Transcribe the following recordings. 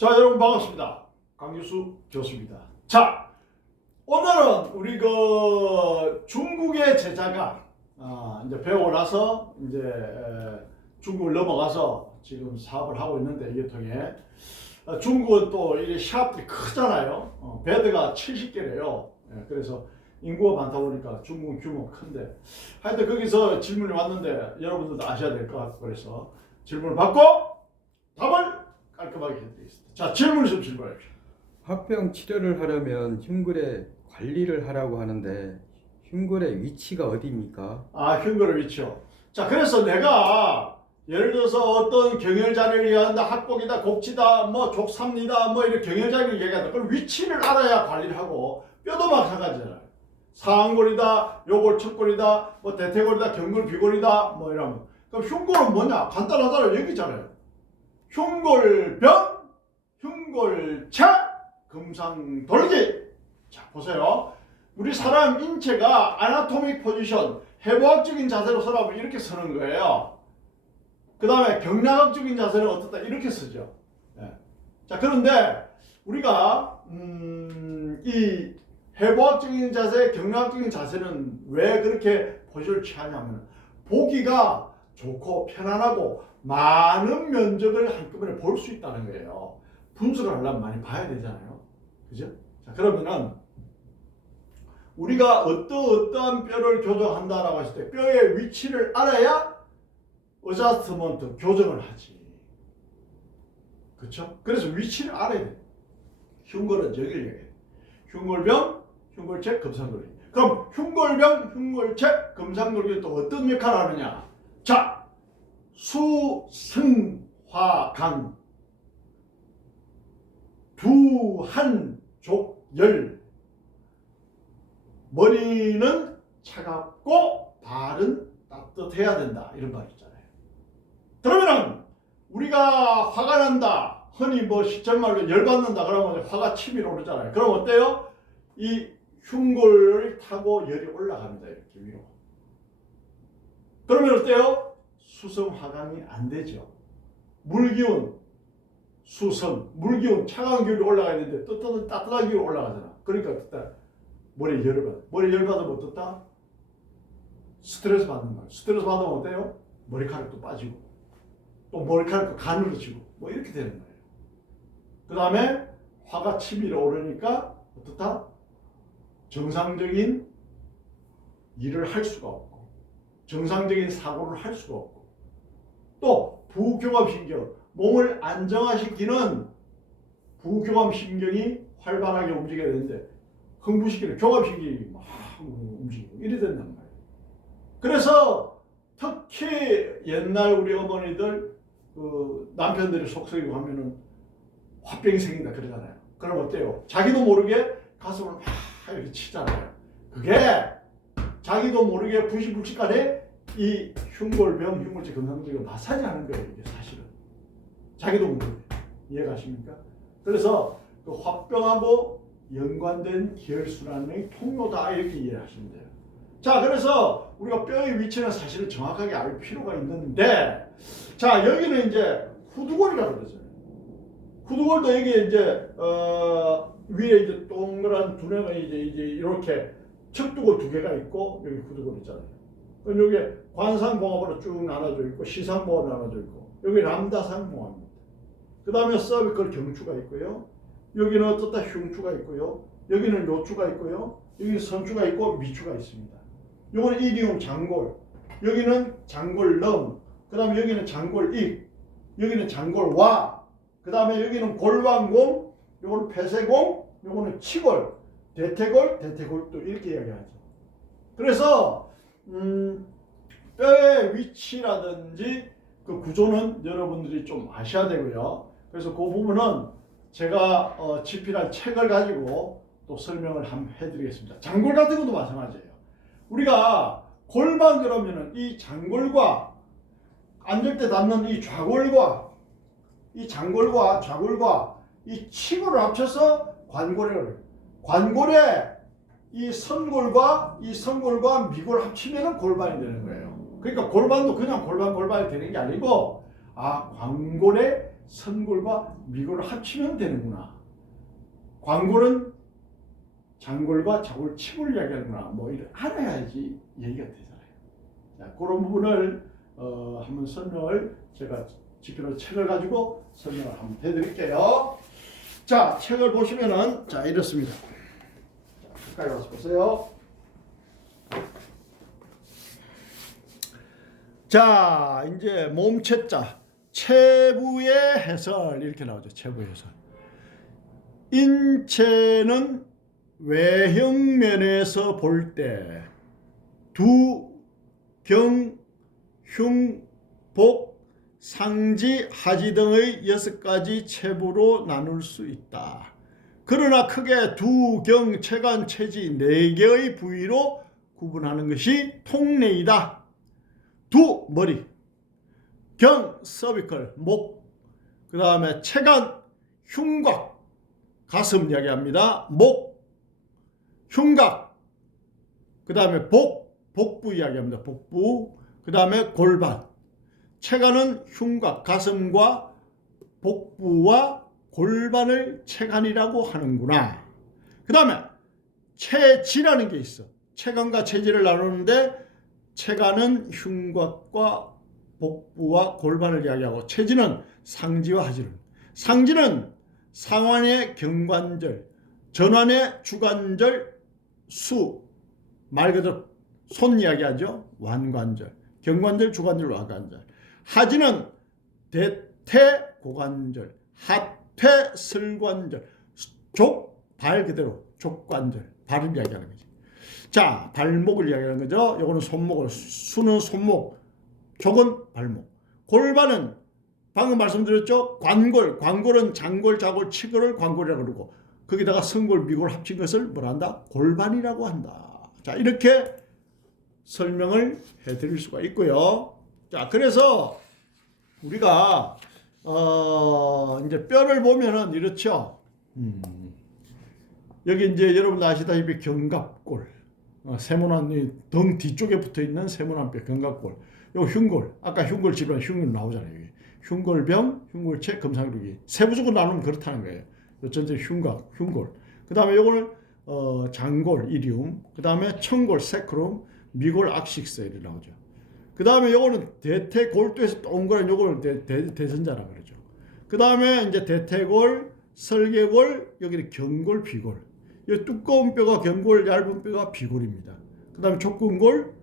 자, 여러분 반갑습니다. 강유수 교수입니다. 자, 오늘은 우리 중국의 제자가 이제 배우고 나서 이제 중국을 넘어가서 지금 사업을 하고 있는데, 이게 통해 중국은 또 이 시합들이 크잖아요. 배드가 70개래요. 그래서 인구가 많다 보니까 중국 규모가 큰데, 하여튼 거기서 질문이 왔는데 여러분들도 아셔야 될 것 같고, 그래서 질문을 받고 답을 깔끔하게 해드리겠습니다. 자, 질문 좀 질문해 주십시오. 화병 치료를 하려면 흉골의 관리를 하라고 하는데 흉골의 위치가 어디입니까? 흉골의 위치요. 자, 그래서 내가 예를 들어서 어떤 경혈자리를 얘기한다, 학복이다, 곡지다, 뭐 족삼리다, 뭐 이런 경혈자리를 얘기한다. 그럼 위치를 알아야 관리를 하고, 뼈도 마찬가지잖아요. 상골이다, 요골, 척골이다, 뭐 대퇴골이다, 경골, 비골이다, 뭐 이러면. 그럼 흉골은 뭐냐? 간단하잖아요. 여기 있잖아요. 흉골병, 흉골차, 금상돌기. 자, 보세요. 우리 사람 인체가 아나토믹 포지션, 해부학적인 자세로 서라면 이렇게 서는 거예요. 그 다음에 경락학적인 자세는 어떻다? 이렇게 쓰죠. 네. 자, 그런데 우리가 이 해부학적인 자세, 경락학적인 자세는 왜 그렇게 포지션을 취하냐면, 보기가 좋고 편안하고 많은 면적을 한꺼번에 볼 수 있다는 거예요. 분석을 하려면 많이 봐야 되잖아요. 그죠? 자, 그러면은 우리가 어떠한 뼈를 교정한다라고 했을 때 뼈의 위치를 알아야 어자스트먼트 교정을 하지. 그렇죠? 그래서 위치를 알아야 돼. 흉골은 여기를 얘기해. 흉골병, 흉골책, 금상돌기. 그럼 흉골병, 흉골책, 금상돌기는 또 어떤 역할을 하느냐? 자, 수승화강, 두한족열. 머리는 차갑고 발은 따뜻해야 된다, 이런 말 있잖아요. 그러면은 우리가 화가 난다, 흔히 뭐 시쳇말로 열받는다 그러면 화가 치밀어 오르잖아요. 그럼 어때요? 이 흉골을 타고 열이 올라갑니다, 이렇게 위로. 그러면 어때요? 수성화강이 안 되죠. 물기운, 수성, 물기운, 차가운 기운이 올라가야 되는데 따뜻한 기운이 올라가잖아. 그러니까 어떻다? 머리에 열을 받아. 머리에 열 받으면 어떻다? 스트레스 받는 거야. 스트레스 받으면 어때요? 머리카락도 빠지고, 또 머리카락도 가늘어지고, 뭐 이렇게 되는 거예요. 그 다음에 화가 치밀어 오르니까 어떻다? 정상적인 일을 할 수가 없고, 정상적인 사고를 할 수가 없고, 또 부교감신경, 몸을 안정화시키는 부교감신경이 활발하게 움직여야 되는데 흥부시키는 교감신경이 막 움직이고 이래 된단 말이에요. 그래서 특히 옛날 우리 어머니들 남편들이 속썩이고 하면은 화병이 생긴다 그러잖아요. 그럼 어때요? 자기도 모르게 가슴을 막 이렇게 치잖아요. 그게 자기도 모르게 불시불식간에 이 흉골병, 흉골체, 금상돌기가 마사지하는 거예요. 이게 사실은 자기도 모르게. 이해가십니까? 그래서 그 화병하고 연관된 기혈순환의 통로다, 이렇게 이해하시면 돼요. 자, 그래서 우리가 뼈의 위치는 사실은 정확하게 알 필요가 있는데, 자, 여기는 이제 후두골이라고 그러잖아요. 후두골도 여기 이제 위에 이제 동그란 두뇌가 이제 이렇게 척두골 두 개가 있고, 여기 후두골 있잖아요. 그럼 여기 관상봉합으로 쭉 나눠져 있고, 시상봉합으로 나눠져 있고, 여기 남다상봉합입니다. 그 다음에 서비컬 경추가 있고요. 여기는 어떻다? 흉추가 있고요. 여기는 요추가 있고요. 여기는 선추가 있고 미추가 있습니다. 요거는 이리움 장골, 여기는 장골넘, 그 다음에 여기는 장골익, 여기는 장골와, 그 다음에 여기는 골반공, 요거는 폐쇄공, 요거는 치골, 대퇴골 또 이렇게 이야기하죠. 그래서 뼈의 위치라든지 그 구조는 여러분들이 좀 아셔야 되고요. 그래서 그 부분은 제가 집필한 책을 가지고 또 설명을 한번 해드리겠습니다. 장골 같은 것도 마찬가지예요. 우리가 골반 그러면은 이 장골과 앉을 때 닿는 이 좌골과 이 장골과 좌골과 이 치골을 합쳐서 관골이라고 해요. 관골에 이 선골과 미골 합치면은 골반이 되는 거예요. 그러니까 골반도 그냥 골반이 되는 게 아니고, 관골에 선골과 미골을 합치면 되는구나. 광골은 장골과 자골 치골을 이야기하는구나. 뭐 이렇게 알아야지 얘기가 되잖아요. 자, 그런 부분을 한번 설명을 제가 직접 책을 가지고 설명을 한번 해드릴게요. 자, 책을 보시면은 자 이렇습니다. 자, 가까이 와서 보세요. 자, 이제 몸체자 체부의 해설 이렇게 나오죠. 체부의 해설. 인체는 외형면에서 볼 때 두, 경, 흉, 복, 상지, 하지 등의 6가지 체부로 나눌 수 있다. 그러나 크게 두, 경, 체간, 체지 4개의 부위로 구분하는 것이 통례이다. 두, 머리, 경, 서비컬, 목, 그 다음에 체간, 흉곽, 가슴 이야기합니다. 목, 흉곽, 그 다음에 복부 이야기합니다. 복부, 그 다음에 골반. 체간은 흉곽, 가슴과 복부와 골반을 체간이라고 하는구나. 그 다음에 체지라는 게 있어. 체간과 체지를 나누는데 체간은 흉곽과 복부와 골반을 이야기하고 체지는 상지와 하지를. 상지는 상완의 경관절, 전완의 주관절, 수, 말 그대로 손 이야기하죠. 완관절, 경관절, 주관절, 완관절. 하지는 대퇴 고관절, 하퇴 설관절, 족, 발 그대로 족관절, 발을 이야기하는 거지. 자, 발목을 이야기하는 거죠. 요거는 손목을, 수는 손목, 족은 발목. 골반은 방금 말씀드렸죠. 관골은 장골, 자골, 치골을 관골이라고 그러고 거기다가 성골, 미골 합친 것을 뭐라 한다? 골반이라고 한다. 자, 이렇게 설명을 해드릴 수가 있고요. 자, 그래서 우리가 이제 뼈를 보면은 이렇죠. 여기 이제 여러분 아시다시피 견갑골, 세모난 등 뒤쪽에 붙어 있는 세모난 뼈, 견갑골. 요 흉골, 아까 흉골 질환 흉골 나오잖아요. 여기. 흉골병, 흉골체, 금상류기. 세부적으로 나누면 그렇다는 거예요. 요 전체 흉곽, 흉골. 그 다음에 요거는 장골, 이리움. 그 다음에 청골, 세크룸, 미골, 악식스 이렇게 나오죠. 그 다음에 요거는 대퇴골두에서 동그란 요거를 대선자라 그러죠. 그 다음에 이제 대퇴골, 설계골, 여기는 경골, 비골. 이 두꺼운 뼈가 경골, 얇은 뼈가 비골입니다. 그 다음에 족근골,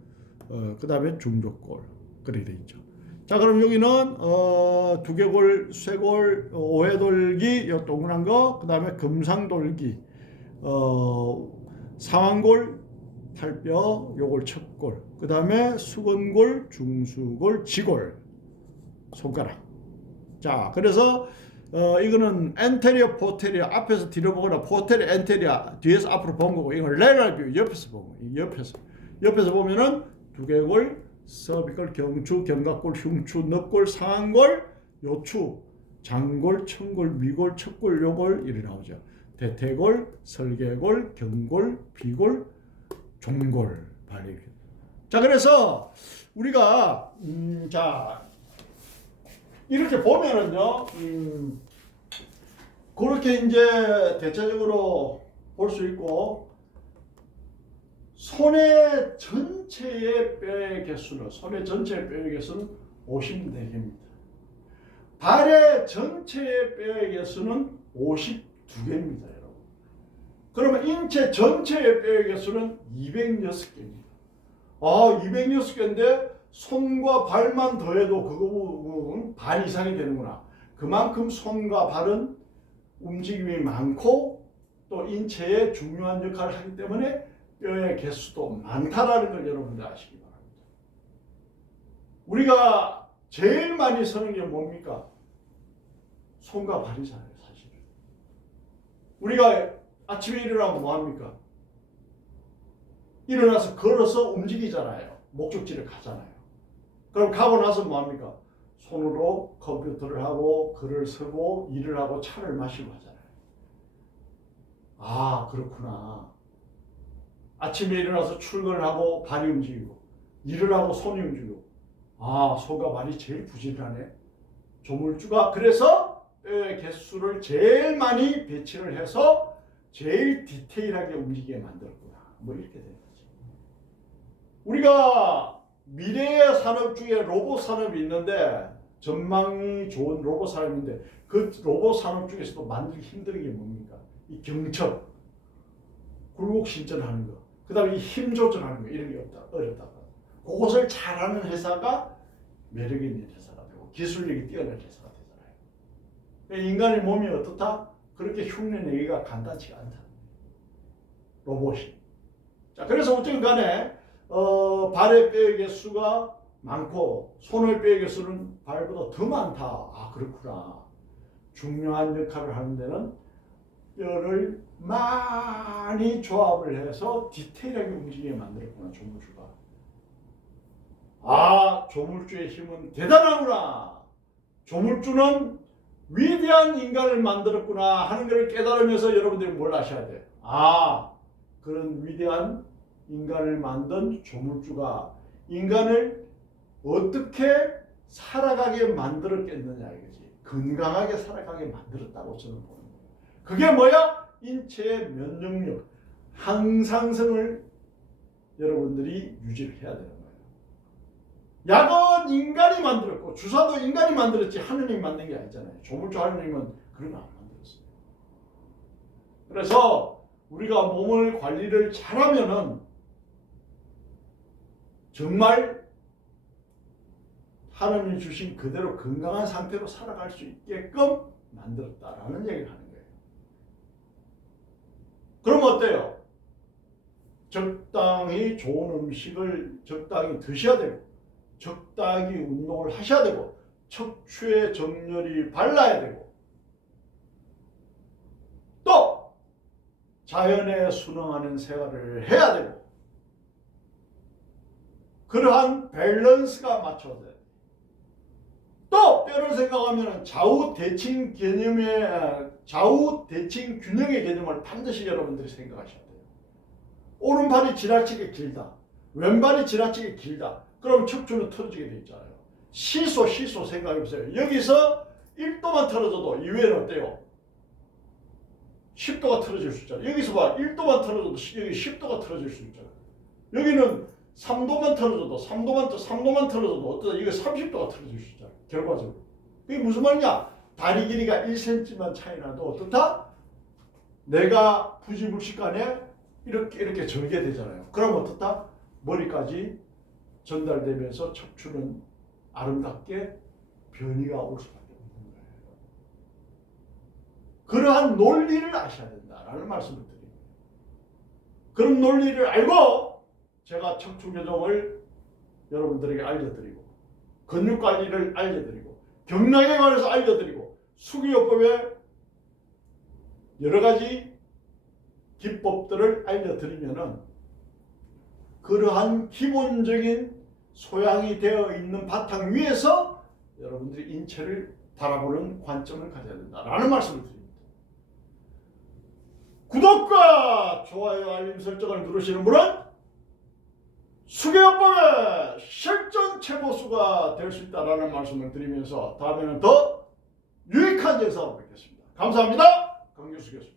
그 다음에 중족골. 그렇게 되어 있죠. 자, 그럼 여기는 두개골, 쇄골, 오해돌기, 요 동그란 거, 그 다음에 금상돌기, 상완골, 탈뼈, 요골 척골, 그 다음에 수건골, 중수골, 지골, 손가락. 자, 그래서 이거는 엔테리어, 포테리어, 앞에서 뒤로 보거나 포테리어, 엔테리어, 뒤에서 앞으로 본 거고, 이건 레럴 뷰, 옆에서 보고, 옆에서 보면은 두개골, 서비컬, 경추, 견갑골, 흉추, 늑골, 상완골, 요추, 장골, 청골, 미골, 척골, 요골 이렇게 나오죠. 대퇴골, 설계골, 경골, 비골, 종골, 발. 자, 그래서 우리가 자 이렇게 보면은요, 그렇게 이제 대체적으로 볼 수 있고. 손의 전체의 뼈의 개수는 54개입니다. 발의 전체의 뼈의 개수는 52개입니다, 여러분. 그러면 인체 전체의 뼈의 개수는 206개입니다. 206개인데 손과 발만 더해도 그거 반 이상이 되는구나. 그만큼 손과 발은 움직임이 많고 또 인체에 중요한 역할을 하기 때문에 뼈의 개수도 많다라는 걸 여러분들 아시기 바랍니다. 우리가 제일 많이 쓰는 게 뭡니까? 손과 발이잖아요, 사실. 우리가 아침에 일어나면 뭐합니까? 일어나서 걸어서 움직이잖아요. 목적지를 가잖아요. 그럼 가고 나서 뭐합니까? 손으로 컴퓨터를 하고 글을 쓰고 일을 하고 차를 마시고 하잖아요. 아, 그렇구나. 아침에 일어나서 출근을 하고 발이 움직이고 일을 하고 손이 움직이고 손과 발이 제일 부지런하네. 조물주가 그래서 뼈의 개수를 제일 많이 배치를 해서 제일 디테일하게 움직이게 만들었구나. 뭐 이렇게 되는 거지. 우리가 미래의 산업 중에 로봇 산업이 있는데 전망이 좋은 로봇 산업이 있는데 그 로봇 산업 중에서도 만들기 힘든 게 뭡니까? 이 경첩, 굴곡 신전하는 거, 그 다음에 이 힘 조절하는 거 이런 게 어렵다. 그것을 잘하는 회사가 매력 있는 회사가 되고 기술력이 뛰어난 회사가 되잖아요. 인간의 몸이 어떻다? 그렇게 흉내내기가 간단치가 않다. 로봇이. 자, 그래서 어쨌든 간에 발의 뼈의 개수가 많고 손의 뼈의 개수는 발보다 더 많다. 아, 그렇구나. 중요한 역할을 하는 데는 뼈를 많이 조합을 해서 디테일하게 움직이게 만들었구나, 조물주가. 아, 조물주의 힘은 대단하구나. 조물주는 위대한 인간을 만들었구나 하는 것을 깨달으면서 여러분들이 뭘 아셔야 돼요? 아, 그런 위대한 인간을 만든 조물주가 인간을 어떻게 살아가게 만들었겠느냐 이거지. 건강하게 살아가게 만들었다고 저는 보는 거예요. 그게 뭐야? 인체의 면역력, 항상성을 여러분들이 유지를 해야 되는 거예요. 약은 인간이 만들었고 주사도 인간이 만들었지 하느님이 만든 게 아니잖아요. 조물주 하느님은 그런 거 안 만들었어요. 그래서 우리가 몸을 관리를 잘하면은 정말 하느님이 주신 그대로 건강한 상태로 살아갈 수 있게끔 만들었다라는 얘기를 하는 거예요. 그럼 어때요? 적당히 좋은 음식을 적당히 드셔야 되고 적당히 운동을 하셔야 되고 척추에 정렬이 발라야 되고 또 자연에 순응하는 생활을 해야 되고 그러한 밸런스가 맞춰져야 돼요. 또 뼈를 생각하면 좌우 대칭 균형의 개념을 반드시 여러분들이 생각하셔야 돼요. 오른발이 지나치게 길다. 왼발이 지나치게 길다. 그럼 척추는 틀어지게 돼 있잖아요. 시소 생각해보세요. 여기서 1도만 틀어져도 이외에는 어때요? 10도가 틀어질 수 있잖아요. 여기서 봐. 1도만 틀어져도 여기 10도가 틀어질 수 있잖아요. 여기는 3도만 틀어져도 3도만 틀어져도 어떠다? 이거 30도가 틀어질 수 있잖아요. 결과적으로. 그게 무슨 말이냐? 다리 길이가 1cm만 차이 나도 어떻다? 내가 부지불식간에 이렇게 절게 되잖아요. 그럼 어떻다? 머리까지 전달되면서 척추는 아름답게 변이가 올 수밖에 없는 거예요. 그러한 논리를 아셔야 된다라는 말씀을 드립니다. 그런 논리를 알고 제가 척추 교정을 여러분들에게 알려드리고 근육 관리를 알려드리고 경락에 관해서 알려드리고 수기요법의 여러 가지 기법들을 알려드리면은 그러한 기본적인 소양이 되어 있는 바탕 위에서 여러분들이 인체를 바라보는 관점을 가져야 된다라는 말씀을 드립니다. 구독과 좋아요, 알림 설정을 누르시는 분은 수기요법의 실전 최고수가 될 수 있다라는 말씀을 드리면서 다음에는 더 유익한 영상으로 뵙겠습니다. 감사합니다. 강교수 교수입니다.